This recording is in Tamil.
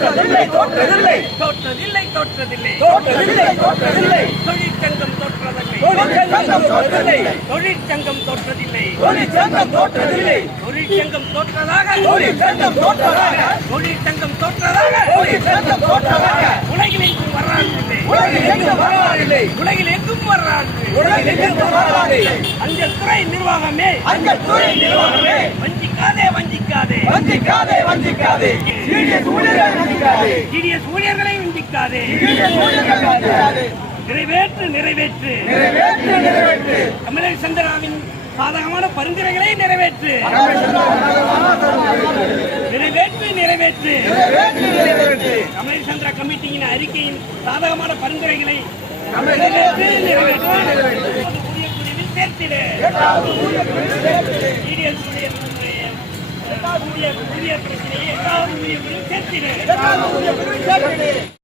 தோற்றதில்லை தோற்றதில்லை தோற்றதில்லை தோற்றதில்லை தோற்றதில்லை தோற்றதில்லை தொழிற்சங்கம் தோற்றதில்லை தொழிற்சங்கம் தோற்றதில்லை தொழிற்சங்கம் தோற்றதில்லை தொழிற்சங்கம் தோற்றதில்லை தொழிற்சங்கம் தோற்றதாக தொழிற்சங்கம் தோற்றதாக தொழிற்சங்கம் தோற்றதாக தொழிற்சங்கம் தோற்றதாக உலகில் எங்கும் வர்றாங்க உலகில் எங்கும் வரலாறில்லை உலகில் எங்கும் வர்றாங்க உலகில் எங்கும் வரலாறில்லை அஞ்சல் துறை நிர்வாகமே. அந்த துறை நிறுவனமே வஞ்சிக்காதே வஞ்சிக்காதே. வஞ்சிக்காதே வஞ்சிக்காதே. சீனியர் ஊழியர்கள் வஞ்சிக்காதே. டிடிஎஸ் ஊழியர்களை வஞ்சிக்காதே. சீனியர் ஊழியர்கள் வஞ்சிக்காதே. நிறைவேற்று நிறைவேற்று. நிறைவேற்று நிறைவேற்று. தமிழக சந்திராவின் சாதகமான பரிந்துரைகளை நிறைவேற்று. நிறைவேற்று நிறைவேற்று. நிறைவேற்று நிறைவேற்று. தமிழக சந்திரா கமிட்டியின் அறிக்கையின் சாதகமான பரிந்துரைகளை நிறைவேற்று நிறைவேற்று. புதிய குழுவில் சேர்த்திடு டிடிஎஸ் ஊழியர்களுடைய ஊழியர் ஊழியர் பிரச்சனையை எட்டாவது ஊழியர்களும் குழுவில்